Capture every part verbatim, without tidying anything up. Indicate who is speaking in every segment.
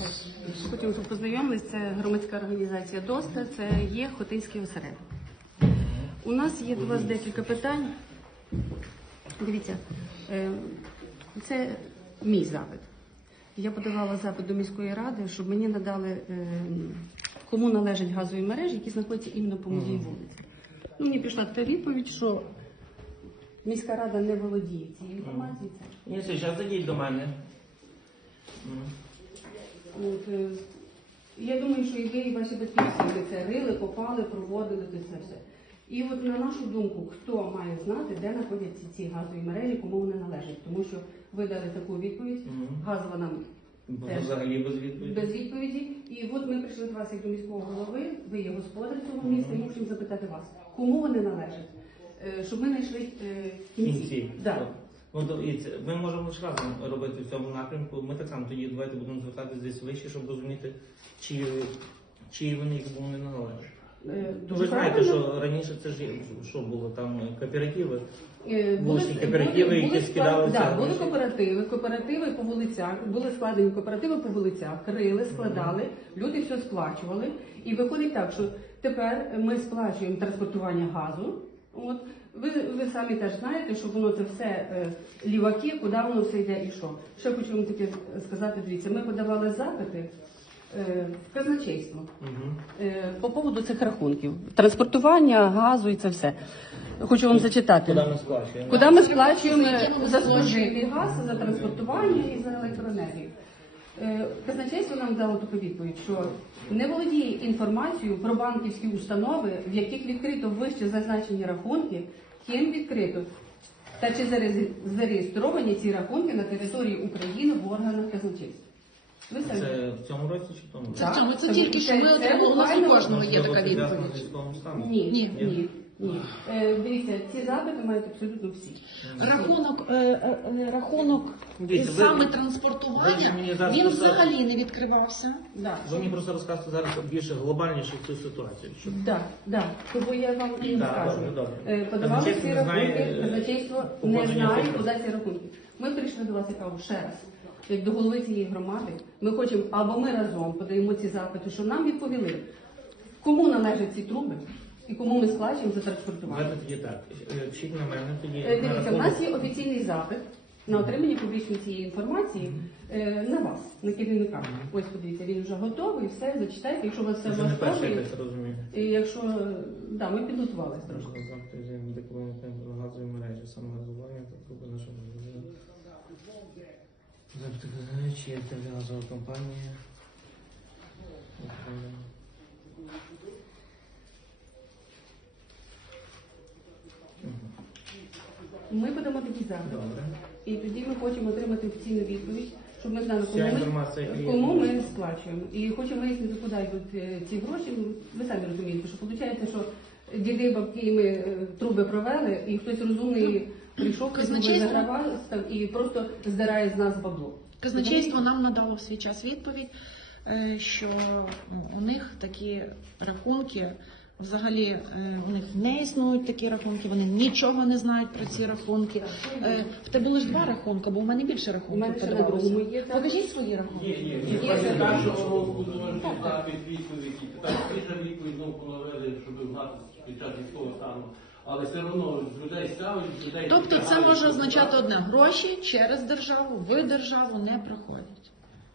Speaker 1: Хотів, щоб познайомились, це громадська організація ДОСТА, це є Хотинський осередок. У нас є до вас декілька питань. Дивіться, це мій запит. Я подавала запит до міської ради, щоб мені надали, кому належать газові мережі, які знаходяться іменно по моїй вулиці. Ну, мені прийшла така відповідь, що міська рада не володіє цією інформацією.
Speaker 2: Ні, все, зараз зайдіть до мене.
Speaker 1: От, е, я думаю, що і ви, і ваші батьки всі це рили, копали, проводили це все. І от на нашу думку, хто має знати, де знаходяться ці газові мережі, кому вони належать. Тому що ви дали таку відповідь,
Speaker 2: Угу.
Speaker 1: газова нам теж
Speaker 2: Взагалі без відповіді.
Speaker 1: без відповіді. І от ми прийшли до вас як до міського голови, ви є господар цього міста, і мусимо запитати вас, кому вони належать, Е, щоб ми знайшли е, кінці.
Speaker 2: Кінці.
Speaker 1: Да.
Speaker 2: Ну, дивіться, ми можемо лише разом робити в цьому напрямку. Ми так само тоді давайте будемо звертатися десь вище, щоб розуміти, чи, чи вони їх вони не належать.
Speaker 1: Е,
Speaker 2: Ну,
Speaker 1: дуже
Speaker 2: ви знаєте,
Speaker 1: правильно.
Speaker 2: що раніше це ж є- що було там кооперативи.
Speaker 1: Е,
Speaker 2: Вуличні
Speaker 1: були-
Speaker 2: кооперативи,
Speaker 1: були-
Speaker 2: які
Speaker 1: були
Speaker 2: скидалися
Speaker 1: склад- да, були
Speaker 2: гроші.
Speaker 1: кооперативи, кооперативи по вулицях, були складені кооперативи по вулицях, крили, складали, люди все сплачували. І виходить так, що тепер ми сплачуємо транспортування газу. От ви, ви самі теж знаєте, що воно це все е, ліваки, куди воно все йде і що. Ще хочу вам таке сказати, дивіться, ми подавали запити е, в казначейство.
Speaker 2: Угу.
Speaker 1: Е, По поводу цих рахунків, транспортування газу і це все. Хочу вам зачитати.
Speaker 2: Куди ми сплачуємо?
Speaker 1: Куди ми сплачуємо за спожитий газ, за транспортування і за електроенергію. Е, Казначейство нам дало таку відповідь, що не володіє інформацією про банківські установи, в яких відкрито вище зазначені рахунки, ким відкрито, та чи зареєс- зареєстровані ці рахунки на території України в органах казначейства. Ви самі.
Speaker 2: Це в цьому році чи в тому році?
Speaker 1: Так.
Speaker 3: Це, в цьому, це
Speaker 1: Це-
Speaker 3: тільки що ми
Speaker 1: це
Speaker 3: отримали, у нас у
Speaker 1: буквально-
Speaker 3: кожного є
Speaker 2: Можливо,
Speaker 3: така
Speaker 2: пов'язано з
Speaker 3: відповідь.
Speaker 2: військовим станом?
Speaker 1: Ні,
Speaker 3: Ні.
Speaker 1: ні, ні. Е, дивіться, ці запити мають абсолютно всі.
Speaker 3: Рахунок, е, е, е, рахунок
Speaker 2: Дивіться, ви-
Speaker 3: саме
Speaker 2: ви
Speaker 3: транспортування,
Speaker 2: мені зараз
Speaker 3: він
Speaker 2: просто-
Speaker 3: взагалі не відкривався.
Speaker 1: Да.
Speaker 2: Ви мені просто розказуєте зараз більше глобальніше цю ситуацію. Щоб...
Speaker 1: Так, так. Тому я вам і
Speaker 2: Так,
Speaker 1: скажу.
Speaker 2: добре, добре.
Speaker 1: Е, Подавали
Speaker 2: Казначейство
Speaker 1: ці
Speaker 2: не знає,
Speaker 1: рахунки,
Speaker 2: е,
Speaker 1: казначейство не
Speaker 2: походження
Speaker 1: знає,
Speaker 2: цих
Speaker 1: куди ці рахунки. Ми прийшли до вас, я кажу, ще раз. Як до голови цієї громади, ми хочемо, або ми разом подаємо ці запити, щоб нам відповіли, кому належать ці труби і кому ми сплачуємо за транспортування.
Speaker 2: Давайте тоді так. Е, Вчіть на мене тоді.
Speaker 1: Е,
Speaker 2: на
Speaker 1: Дивіться, в
Speaker 2: рахунок-
Speaker 1: нас є офіційний запит на отримання публічної цієї інформації е, на вас, на керівника. Ось подивіться, він вже готовий, все, зачитайте, якщо у вас все
Speaker 2: Це вже не перше,
Speaker 1: влаштовує.
Speaker 2: я так розумію.
Speaker 1: І якщо, е, да, ми підготувалися трошки.
Speaker 2: Газові мережі, саме газування та труби нашого чи це газова компанія.
Speaker 1: Ми подамо такі запити.
Speaker 2: Добре.
Speaker 1: І тоді ми хочемо отримати офіційну відповідь, щоб ми знали,
Speaker 2: Вся
Speaker 1: кому
Speaker 2: інформація
Speaker 1: ми,
Speaker 2: є.
Speaker 1: кому ми сплачуємо. І хочемо вияснити, куди йдуть е, ці гроші. Ну, ви самі розумієте, що виходить, що діди, бабки, ми е, труби провели, і хтось розумний прийшов, ці труби
Speaker 3: Казначейство-
Speaker 1: загравав став і просто здирає з нас бабло.
Speaker 3: Казначейство нам надало в свій час відповідь, е, що у них такі рахунки, взагалі е, у них не існують такі рахунки, вони нічого не знають про ці рахунки. Е, В тебе лише два рахунки, бо в мене більше
Speaker 1: У
Speaker 3: рахунків
Speaker 1: мене ще на
Speaker 3: подавалося.
Speaker 1: другому є. так.
Speaker 3: Покажіть свої рахунки.
Speaker 4: Є, є.
Speaker 1: Є,
Speaker 4: Є
Speaker 1: є.
Speaker 4: першого року можуть дати відповідь, так, після відповідь знову поновили, щоб знати під час військового стану. Але все одно з людей стягують, з людей...
Speaker 3: Тобто це
Speaker 4: стягають,
Speaker 3: може
Speaker 4: так.
Speaker 3: означати одне: гроші через державу, в державу не проходять.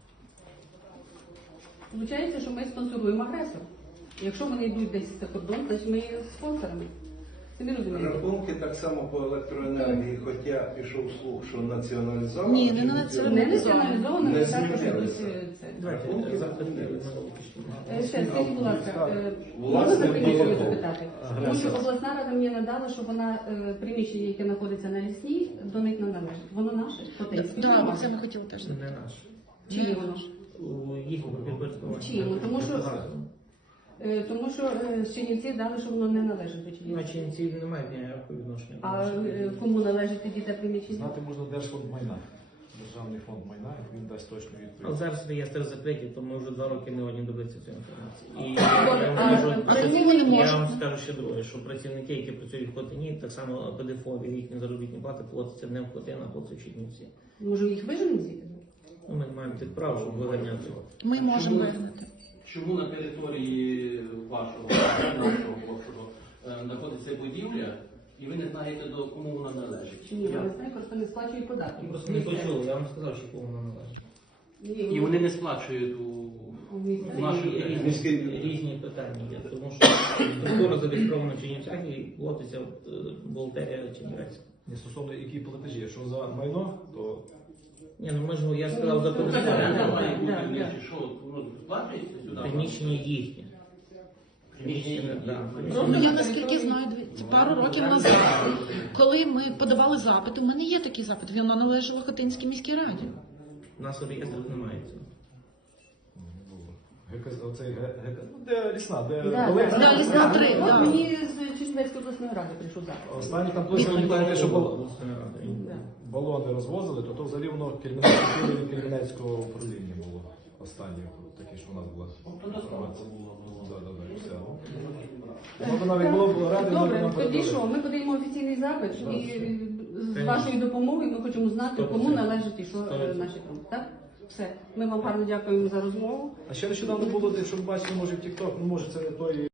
Speaker 1: Виходить, що ми спонсоруємо агресора. Якщо вони йдуть десь за кордон, значить ми є спонсорами. Самі розумієте.
Speaker 5: Рахунки так само по електроенергії, хоча пішов слух, що націоналізовано.
Speaker 3: Ні, не
Speaker 5: чи
Speaker 3: націоналізовано.
Speaker 1: Не націоналізовано,
Speaker 5: Не
Speaker 1: не також
Speaker 5: змінили.
Speaker 1: якось е, це.
Speaker 2: Давайте
Speaker 5: Рахунки
Speaker 2: запити
Speaker 5: змінилися.
Speaker 1: Е, Ще скажіть, будь ласка, е,
Speaker 5: Власне,
Speaker 1: можна за приміщення
Speaker 5: було.
Speaker 1: запитати? Тому що обласна рада мені надала, що вона е, приміщення, яке знаходиться на лісній, до них не належить. Воно наше, Хотинське.
Speaker 3: Так, це ми хотіли теж
Speaker 2: Це не
Speaker 3: запитати.
Speaker 2: наш.
Speaker 1: Чиє воно?
Speaker 2: У їхньому підпорядкуванні.
Speaker 1: Чиєму? Тому що- Е, Тому що е, з Чернівці дали, що воно не належить до Чернівців.
Speaker 2: На Чернівці не мають ніякого відношення.
Speaker 1: А е, кому належить тоді те приміщення?
Speaker 6: Знати можна Держфонд майна. Державний фонд майна, він дасть точну
Speaker 2: Але
Speaker 6: відповідь.
Speaker 2: зараз реєстр закриті, то ми вже два роки не одні добитися цієї інформації. І
Speaker 1: Добре,
Speaker 2: я
Speaker 1: а
Speaker 2: вам скажу,
Speaker 3: а
Speaker 2: що-
Speaker 3: чому не
Speaker 2: я
Speaker 3: можна?
Speaker 2: вам скажу ще друге, що працівники, які працюють в Хотині, так само ПДФО і їхні заробітні плати платяться не в Хотин, а платять в Чернівці.
Speaker 1: Може їх виженемо звідти?
Speaker 2: Ну, ми не маємо тих прав, щоб виганяти.
Speaker 3: Ми можемо
Speaker 4: Чому?
Speaker 3: вигнати.
Speaker 4: Чому на території вашого, нашого блоку, е, знаходиться будівля, і ви не знаєте, до кому вона належить?
Speaker 1: Ні,
Speaker 4: Я-
Speaker 1: вони знають, просто не сплачують податки.
Speaker 2: Ми просто не почули, я вам сказав, що кому вона належить.
Speaker 4: І вони не сплачують у,
Speaker 1: У місті.
Speaker 4: у нашій
Speaker 2: Різні,
Speaker 5: Міський
Speaker 2: різні,
Speaker 5: бюджет.
Speaker 2: різні питання є, тому що структура зареєстрована в Чернівцях і платиться е, бухгалтерія Чернівецька.
Speaker 6: Не стосовно які платежі, якщо за майно, то
Speaker 2: Ні, ну ми ж, я сказав за
Speaker 4: Ну, так,
Speaker 2: приміщення.
Speaker 4: так, має бути
Speaker 1: Да,
Speaker 4: в них,
Speaker 1: да.
Speaker 4: чи що, ну, сплачується сюди?
Speaker 2: Приміщення їхнє. Приміщення, да.
Speaker 3: Ну, я наскільки знаю, дві- пару років назад, коли ми подавали запит, у мене є такий запит, він належав Хотинській міській раді.
Speaker 2: У нас в реєстрах немає цього.
Speaker 6: ГК, оцей Г- ГК, ну де лісна, де
Speaker 1: Да,
Speaker 6: Волинська.
Speaker 3: Да, лісна три,
Speaker 1: От
Speaker 3: да.
Speaker 1: мені з Чернівецької обласної ради прийшов запит.
Speaker 6: Останні там точно пам'ятаєте, що бал-
Speaker 1: Да.
Speaker 6: балони розвозили, то то взагалі воно Кельменецького Кельменецького управління було. Останнє таке, що у нас було.
Speaker 4: То доставка була.
Speaker 6: Да, да, да, і все. Ну, воно навіть було б раді,
Speaker 1: Добре,
Speaker 6: нам
Speaker 1: тоді
Speaker 6: передали.
Speaker 1: що? Ми подаємо офіційний запит і з вашою допомогою ми хочемо знати, кому належить і що е, наші там. Так? Все. Ми вам гарно дякуємо за розмову.
Speaker 6: А ще нещодавно було, якщо ви бачили, може в TikTok, ну може це не той